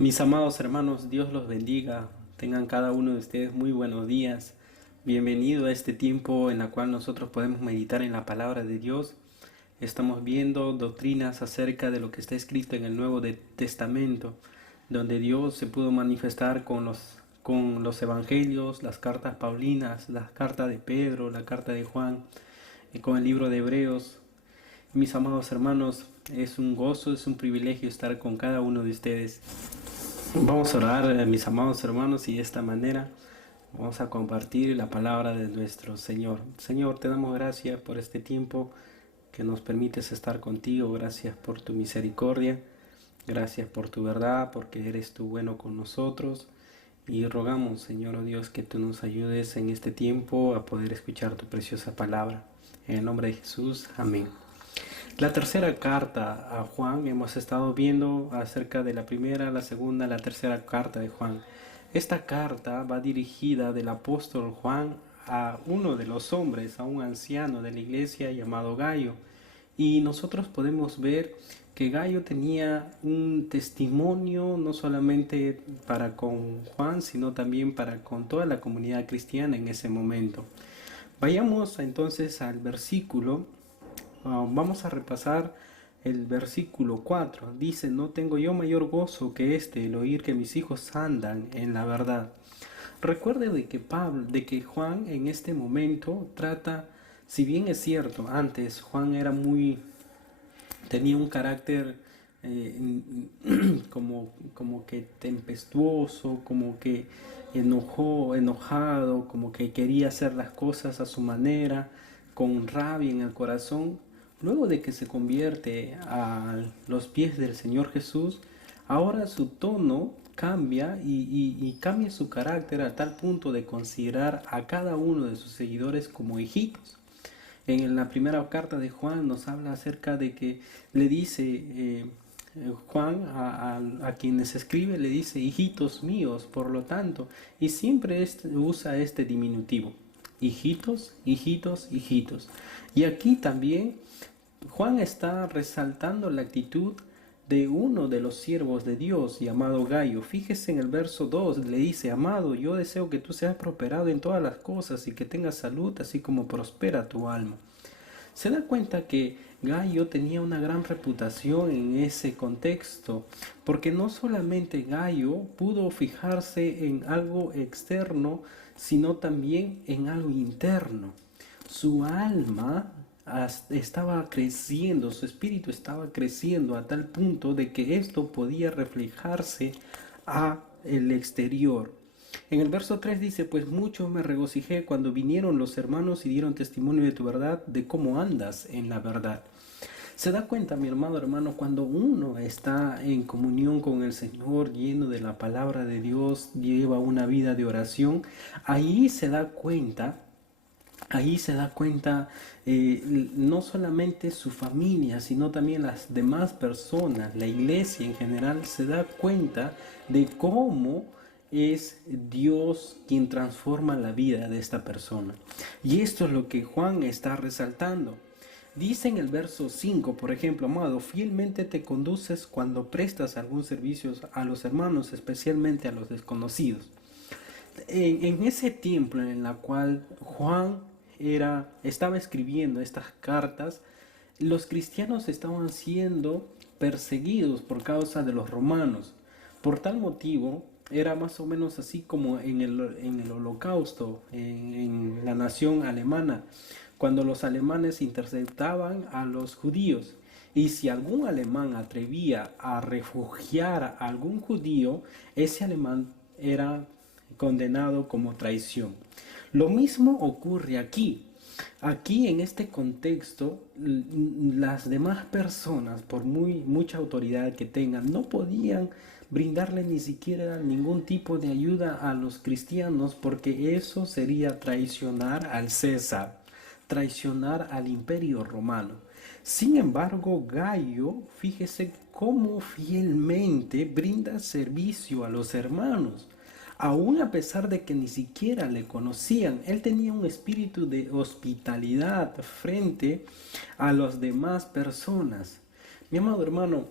Mis amados hermanos, Dios los bendiga. Tengan cada uno de ustedes muy buenos días. Bienvenido a este tiempo en el cual nosotros podemos meditar en la palabra de Dios. Estamos viendo doctrinas acerca de lo que está escrito en el Testamento, donde Dios se pudo manifestar con los evangelios, las cartas paulinas, las cartas de Pedro, la carta de Juan, y con el libro de Hebreos. Mis amados hermanos, es un gozo, es un privilegio estar con cada uno de ustedes. Vamos a orar, mis amados hermanos, y de esta manera vamos a compartir la palabra de nuestro Señor. Señor, te damos gracias por este tiempo que nos permites estar contigo. Gracias por tu misericordia. Gracias por tu verdad, porque eres tú bueno con nosotros. Y rogamos, Señor, oh Dios, que tú nos ayudes en este tiempo a poder escuchar tu preciosa palabra. En el nombre de Jesús, amén. La tercera carta a Juan, hemos estado viendo acerca de la primera, la segunda, la tercera carta de Juan. Esta carta va dirigida del apóstol Juan a uno de los hombres, a un anciano de la iglesia llamado Gayo. Y nosotros podemos ver que Gayo tenía un testimonio no solamente para con Juan, sino también para con toda la comunidad cristiana en ese momento. Vayamos entonces al versículo. Vamos a repasar el versículo 4. Dice: no tengo yo mayor gozo que el oír que mis hijos andan en la verdad. Recuerde de que Juan en este momento trata, si bien es cierto, antes Juan tenía un carácter como que tempestuoso, como que enojado, como que quería hacer las cosas a su manera, con rabia en el corazón. Luego de que se convierte a los pies del Señor Jesús, ahora su tono cambia y cambia su carácter a tal punto de considerar a cada uno de sus seguidores como hijitos. En la primera carta de Juan nos habla acerca de que le dice Juan a quienes escribe, le dice hijitos míos, por lo tanto, y siempre usa este diminutivo: hijitos, hijitos, hijitos. Y aquí también Juan está resaltando la actitud de uno de los siervos de Dios llamado Gayo. Fíjese en el verso 2, le dice: amado, yo deseo que tú seas prosperado en todas las cosas y que tengas salud, así como prospera tu alma. Se da cuenta que Gayo tenía una gran reputación en ese contexto, porque no solamente Gayo pudo fijarse en algo externo, sino también en algo interno. Su alma estaba creciendo, su espíritu estaba creciendo a tal punto de que esto podía reflejarse a el exterior. En el verso 3 dice: pues mucho me regocijé cuando vinieron los hermanos y dieron testimonio de tu verdad, de cómo andas en la verdad. Se da cuenta, mi amado hermano, cuando uno está en comunión con el Señor, lleno de la palabra de Dios, lleva una vida de oración, ahí se da cuenta. Ahí se da cuenta no solamente su familia, sino también las demás personas, la iglesia en general, se da cuenta de cómo es Dios quien transforma la vida de esta persona. Y esto es lo que Juan está resaltando. Dice en el verso 5, por ejemplo: amado, fielmente te conduces cuando prestas algún servicio a los hermanos, especialmente a los desconocidos. En ese tiempo en el cual Juan estaba escribiendo estas cartas, los cristianos estaban siendo perseguidos por causa de los romanos. Por tal motivo, era más o menos así como en el Holocausto, en la nación alemana, cuando los alemanes interceptaban a los judíos. Y si algún alemán atrevía a refugiar a algún judío, ese alemán era condenado como traición. Lo mismo ocurre aquí. Aquí en este contexto, las demás personas, por mucha autoridad que tengan, no podían brindarle ni siquiera ningún tipo de ayuda a los cristianos, porque eso sería traicionar al César, traicionar al Imperio Romano. Sin embargo, Gayo, fíjese cómo fielmente brinda servicio a los hermanos. Aún a pesar de que ni siquiera le conocían, él tenía un espíritu de hospitalidad frente a las demás personas. Mi amado hermano,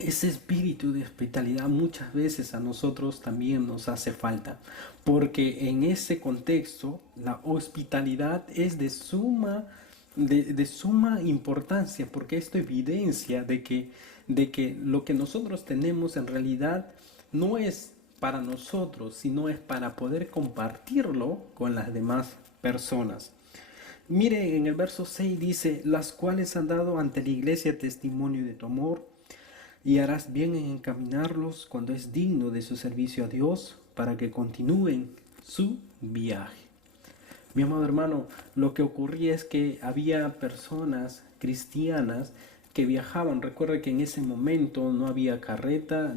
ese espíritu de hospitalidad muchas veces a nosotros también nos hace falta, porque en ese contexto la hospitalidad es de suma importancia, porque esto evidencia de que lo que nosotros tenemos en realidad no es para nosotros, sino es para poder compartirlo con las demás personas. Mire, en el verso 6 dice, las cuales han dado ante la iglesia testimonio de tu amor, y harás bien en encaminarlos cuando es digno de su servicio a Dios, para que continúen su viaje. Mi amado hermano, lo que ocurría es que había personas cristianas que viajaban. Recuerda que en ese momento no había carreta,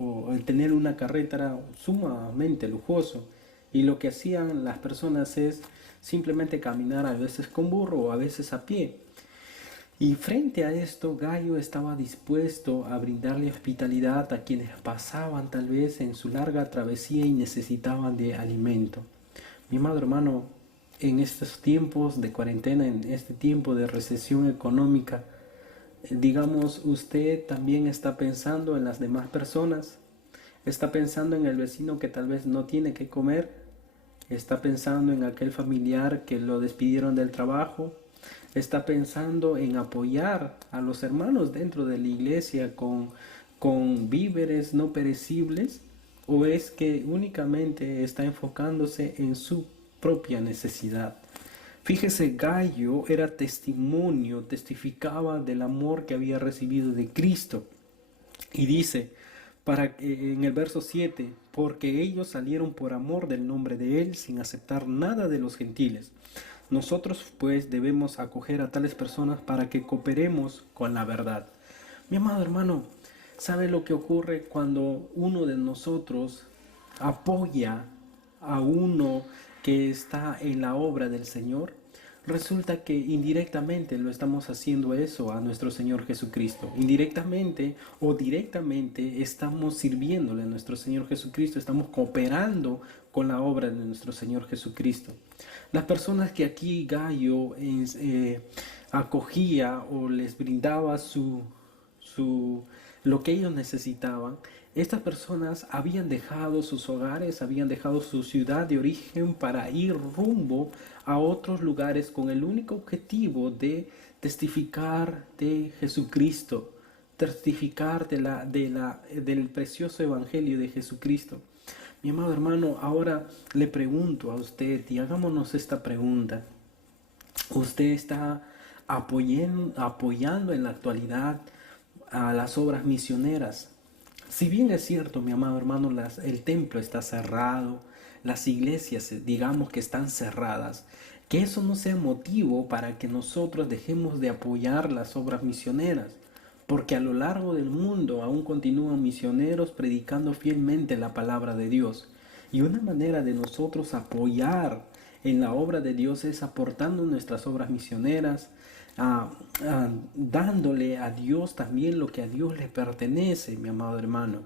o el tener una carreta era sumamente lujoso. Y lo que hacían las personas es simplemente caminar, a veces con burro o a veces a pie. Y frente a esto, Gallo estaba dispuesto a brindarle hospitalidad a quienes pasaban tal vez en su larga travesía y necesitaban de alimento. Mi amado hermano, en estos tiempos de cuarentena, en este tiempo de recesión económica, digamos, usted también está pensando en las demás personas, está pensando en el vecino que tal vez no tiene que comer, está pensando en aquel familiar que lo despidieron del trabajo, está pensando en apoyar a los hermanos dentro de la iglesia con víveres no perecibles, o es que únicamente está enfocándose en su propia necesidad. Fíjese, Gallo era testimonio, testificaba del amor que había recibido de Cristo. Y dice, en el verso 7, porque ellos salieron por amor del nombre de Él sin aceptar nada de los gentiles. Nosotros pues debemos acoger a tales personas para que cooperemos con la verdad. Mi amado hermano, ¿sabe lo que ocurre cuando uno de nosotros apoya a uno que está en la obra del Señor? Resulta que indirectamente lo estamos haciendo eso a nuestro Señor Jesucristo. Indirectamente o directamente estamos sirviéndole a nuestro Señor Jesucristo, estamos cooperando con la obra de nuestro Señor Jesucristo. Las personas que aquí Gallo acogía o les brindaba lo que ellos necesitaban, estas personas habían dejado sus hogares, habían dejado su ciudad de origen para ir rumbo a otros lugares con el único objetivo de testificar de Jesucristo, testificar del precioso evangelio de Jesucristo. Mi amado hermano, ahora le pregunto a usted y hagámonos esta pregunta. ¿Usted está apoyando en la actualidad a las obras misioneras? Si bien es cierto, mi amado hermano, el templo está cerrado, las iglesias, digamos que están cerradas, que eso no sea motivo para que nosotros dejemos de apoyar las obras misioneras, porque a lo largo del mundo aún continúan misioneros predicando fielmente la palabra de Dios. Y una manera de nosotros apoyar en la obra de Dios es aportando nuestras obras misioneras, dándole a Dios también lo que a Dios le pertenece, mi amado hermano.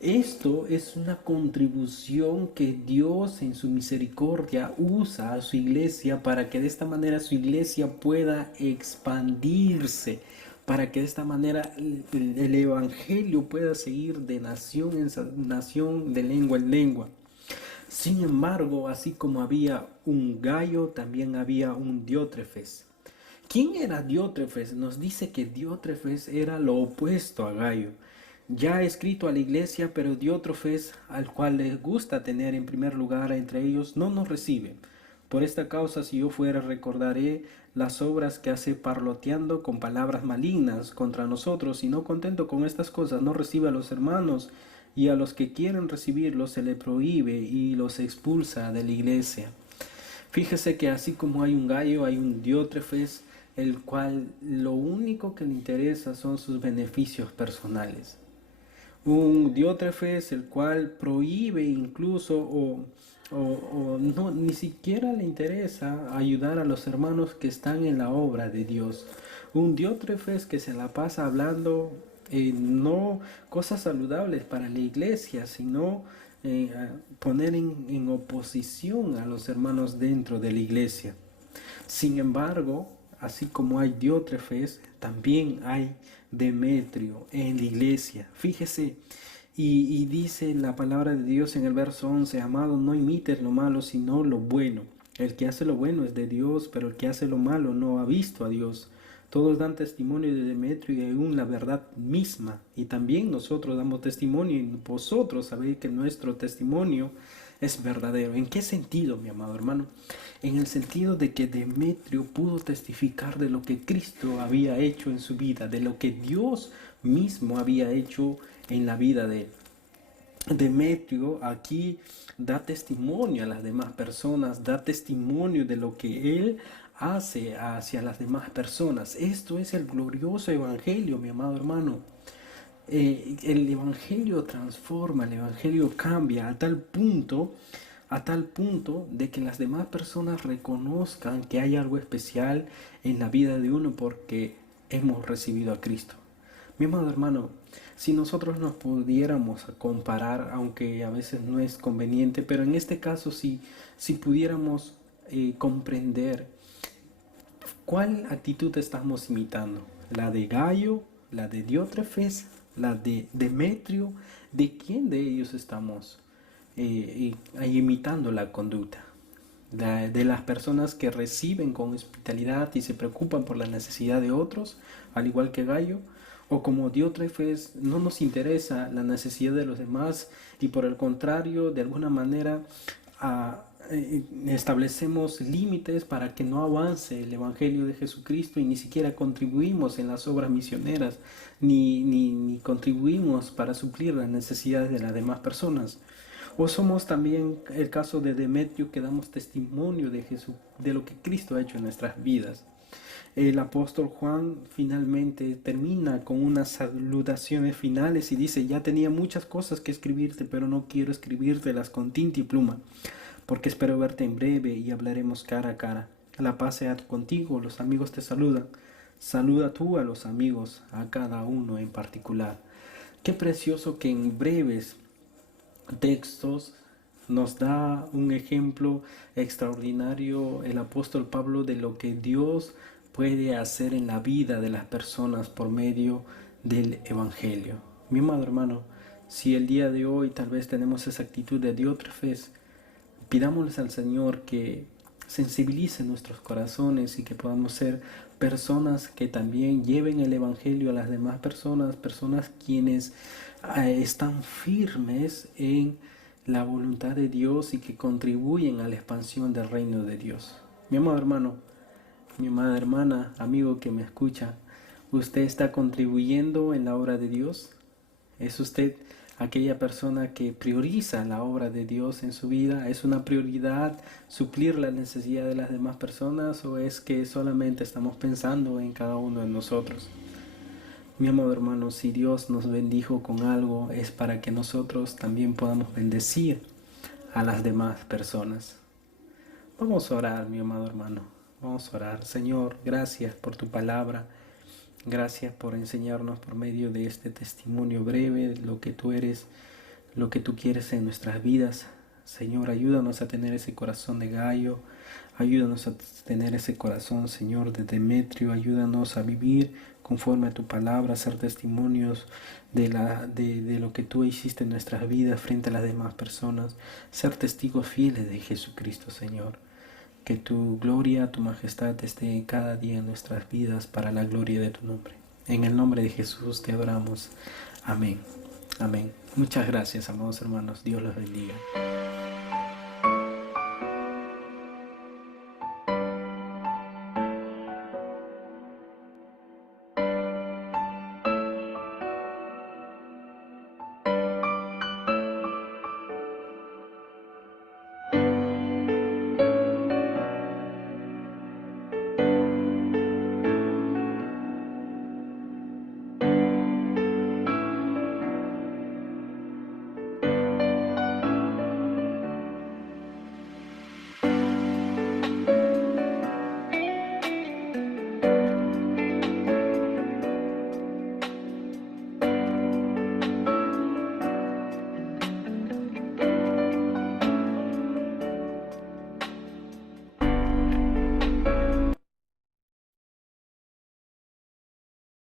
Esto es una contribución que Dios en su misericordia usa a su iglesia para que de esta manera su iglesia pueda expandirse, para que de esta manera el evangelio pueda seguir de nación en nación, de lengua en lengua. Sin embargo, así como había un Gallo, también había un Diótrefes. ¿Quién era Diótrefes? Nos dice que Diótrefes era lo opuesto a Gallo. Ya escrito a la iglesia, pero Diótrefes, al cual les gusta tener en primer lugar entre ellos, no nos recibe. Por esta causa, si yo fuera, recordaré las obras que hace parloteando con palabras malignas contra nosotros, y no contento con estas cosas, no recibe a los hermanos, y a los que quieren recibirlos se le prohíbe y los expulsa de la iglesia. Fíjese que así como hay un Gallo, hay un Diótrefes, el cual lo único que le interesa son sus beneficios personales. Un Diótrefes el cual prohíbe incluso o no, ni siquiera le interesa ayudar a los hermanos que están en la obra de Dios. Un Diótrefes que se la pasa hablando no cosas saludables para la iglesia, sino poner en oposición a los hermanos dentro de la iglesia. Sin embargo, así como hay Diótrefes, también hay Demetrio en la iglesia. Fíjese, y dice la palabra de Dios en el verso 11, amado, no imites lo malo, sino lo bueno. El que hace lo bueno es de Dios, pero el que hace lo malo no ha visto a Dios. Todos dan testimonio de Demetrio y aún la verdad misma. Y también nosotros damos testimonio y vosotros sabéis que nuestro testimonio es verdadero. ¿En qué sentido, mi amado hermano? En el sentido de que Demetrio pudo testificar de lo que Cristo había hecho en su vida, de lo que Dios mismo había hecho en la vida de él. Demetrio aquí da testimonio a las demás personas, da testimonio de lo que él hace hacia las demás personas. Esto es el glorioso evangelio, mi amado hermano. El evangelio transforma, el evangelio cambia a tal punto de que las demás personas reconozcan que hay algo especial en la vida de uno porque hemos recibido a Cristo. Mi amado hermano, si nosotros nos pudiéramos comparar, aunque a veces no es conveniente, pero en este caso si pudiéramos comprender cuál actitud estamos imitando, la de Gayo, la de Diótrefes, la de Demetrio, ¿de quién de ellos estamos imitando la conducta? De las personas que reciben con hospitalidad y se preocupan por la necesidad de otros, al igual que Gallo, o como Diótrefes, no nos interesa la necesidad de los demás y por el contrario, de alguna manera, establecemos límites para que no avance el Evangelio de Jesucristo y ni siquiera contribuimos en las obras misioneras, ni contribuimos para suplir las necesidades de las demás personas. O somos también el caso de Demetrio, que damos testimonio de Jesús, de lo que Cristo ha hecho en nuestras vidas. El apóstol Juan finalmente termina con unas salutaciones finales y dice: ya tenía muchas cosas que escribirte, pero no quiero escribírtelas con tinta y pluma, porque espero verte en breve y hablaremos cara a cara. La paz sea contigo, los amigos te saludan. Saluda tú a los amigos, a cada uno en particular. Qué precioso que en breves textos nos da un ejemplo extraordinario el apóstol Pablo de lo que Dios puede hacer en la vida de las personas por medio del Evangelio. Mi amado hermano, si el día de hoy tal vez tenemos esa actitud de Diótrefes, pidámosles al Señor que sensibilice nuestros corazones y que podamos ser personas que también lleven el Evangelio a las demás personas, personas quienes están firmes en la voluntad de Dios y que contribuyen a la expansión del reino de Dios. Mi amado hermano, mi amada hermana, amigo que me escucha, ¿usted está contribuyendo en la obra de Dios? ¿Es usted aquella persona que prioriza la obra de Dios en su vida? ¿Es una prioridad suplir la necesidad de las demás personas o es que solamente estamos pensando en cada uno de nosotros? Mi amado hermano, si Dios nos bendijo con algo es para que nosotros también podamos bendecir a las demás personas. Vamos a orar, mi amado hermano. Vamos a orar. Señor, gracias por tu palabra. Gracias por enseñarnos por medio de este testimonio breve lo que tú eres, lo que tú quieres en nuestras vidas. Señor, ayúdanos a tener ese corazón de Gallo. Ayúdanos a tener ese corazón, Señor, de Demetrio. Ayúdanos a vivir conforme a tu palabra, a ser testimonios de lo que tú hiciste en nuestras vidas frente a las demás personas. Ser testigos fieles de Jesucristo, Señor. Que tu gloria, tu majestad esté cada día en nuestras vidas para la gloria de tu nombre. En el nombre de Jesús te adoramos. Amén. Amén. Muchas gracias, amados hermanos. Dios los bendiga.